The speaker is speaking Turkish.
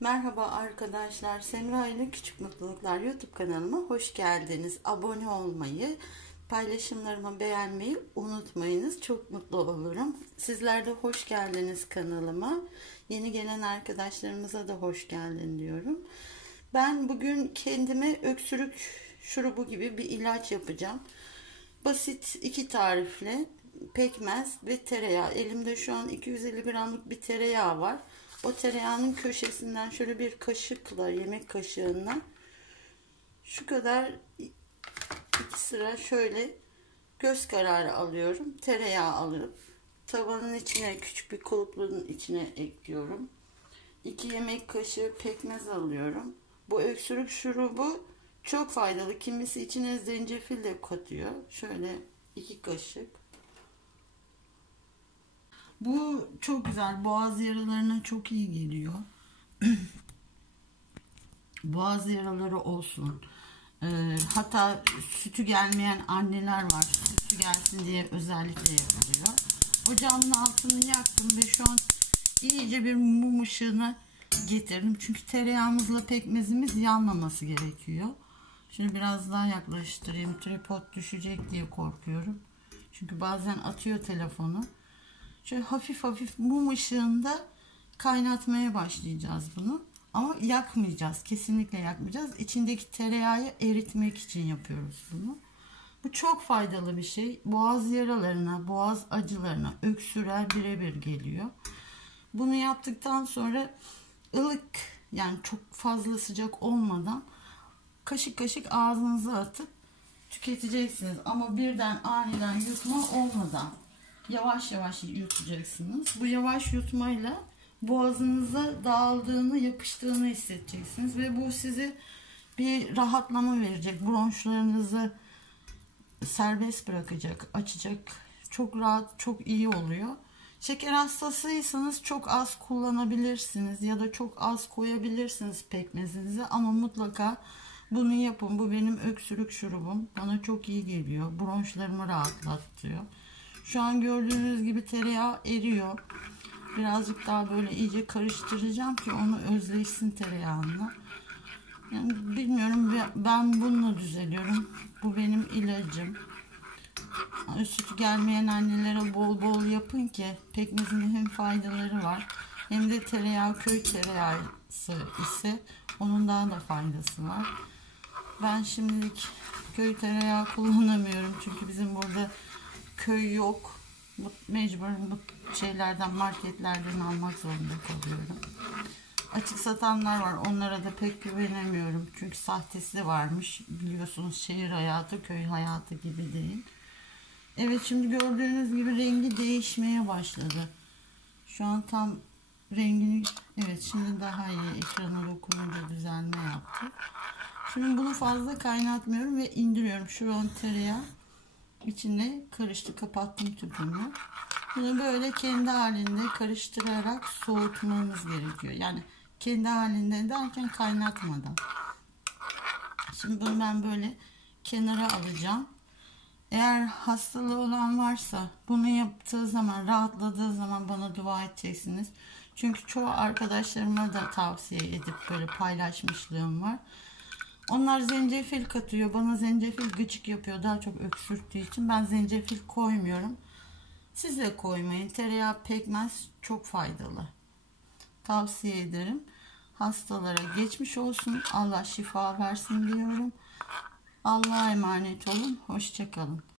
Merhaba arkadaşlar, Semra ile Küçük Mutluluklar YouTube kanalıma hoş geldiniz. Abone olmayı, paylaşımlarımı beğenmeyi unutmayınız. Çok mutlu olurum. Sizler de hoş geldiniz kanalıma. Yeni gelen arkadaşlarımıza da hoş geldin diyorum. Ben bugün kendime öksürük şurubu gibi bir ilaç yapacağım. Basit iki tarifle pekmez ve tereyağı. Elimde şu an 250 gramlık bir tereyağı var. O tereyağının köşesinden şöyle bir kaşıkla, yemek kaşığından şu kadar iki sıra şöyle göz kararı alıyorum. Tereyağı alıp tavanın içine, küçük bir kulpunun içine ekliyorum. 2 yemek kaşığı pekmez alıyorum. Bu öksürük şurubu çok faydalı. Kimisi içine zencefil de katıyor. Şöyle 2 kaşık. Bu çok güzel. Boğaz yaralarına çok iyi geliyor. Boğaz yaraları olsun. Hatta sütü gelmeyen anneler var. Sütü gelsin diye özellikle yapılıyor. Ocağımın altını yaktım ve şu an iyice bir mum ışığına getirdim. Çünkü tereyağımızla pekmezimiz yanmaması gerekiyor. Şimdi biraz daha yaklaştırayım. Tripod düşecek diye korkuyorum. Çünkü bazen atıyor telefonu. Şöyle hafif hafif mum ışığında kaynatmaya başlayacağız bunu. Ama yakmayacağız. Kesinlikle yakmayacağız. İçindeki tereyağı eritmek için yapıyoruz bunu. Bu çok faydalı bir şey. Boğaz yaralarına, boğaz acılarına, öksürüğe birebir geliyor. Bunu yaptıktan sonra ılık, yani çok fazla sıcak olmadan kaşık kaşık ağzınıza atıp tüketeceksiniz. Ama birden aniden yutma olmadan yavaş yavaş yutacaksınız. Bu yavaş yutmayla boğazınıza dağıldığını, yapıştığını hissedeceksiniz ve bu size bir rahatlama verecek. Bronşlarınızı serbest bırakacak, açacak. Çok rahat, çok iyi oluyor. Şeker hastasıysanız çok az kullanabilirsiniz ya da çok az koyabilirsiniz pekmezinize, ama mutlaka bunu yapın. Bu benim öksürük şurubum. Bana çok iyi geliyor. Bronşlarımı rahatlatıyor. Şu an gördüğünüz gibi tereyağı eriyor. Birazcık daha böyle iyice karıştıracağım ki onu özleşsin tereyağında. Yani bilmiyorum, ben bununla düzeliyorum. Bu benim ilacım. Sütü gelmeyen annelere bol bol yapın ki pekmezin hem faydaları var hem de tereyağı köy tereyağı ise onun daha da faydası var. Ben şimdilik köy tereyağı kullanamıyorum çünkü bizim burada köy yok. Mecbur bu şeylerden, marketlerden almak zorunda kalıyorum. Açık satanlar var. Onlara da pek güvenemiyorum. Çünkü sahtesi de varmış. Biliyorsunuz şehir hayatı köy hayatı gibi değil. Evet, şimdi gördüğünüz gibi rengi değişmeye başladı. Şu an tam rengini, evet, şimdi daha iyi, ekrana dokununca düzelme yaptı. Şimdi bunu fazla kaynatmıyorum ve indiriyorum. Şu an tereyağı içine karıştı. Kapattım tüpümü. Bunu böyle kendi halinde karıştırarak soğutmanız gerekiyor. Yani kendi halinde derken kaynatmadan. Şimdi bunu ben böyle kenara alacağım. Eğer hastalığı olan varsa bunu yaptığı zaman, rahatladığı zaman bana dua edeceksiniz. Çünkü çoğu arkadaşlarıma da tavsiye edip böyle paylaşmışlığım var. Onlar zencefil katıyor. Bana zencefil gıcık yapıyor. Daha çok öksürttüğü için ben zencefil koymuyorum. Siz de koymayın. Tereyağı, pekmez çok faydalı. Tavsiye ederim. Hastalara geçmiş olsun. Allah şifa versin diyorum. Allah'a emanet olun. Hoşça kalın.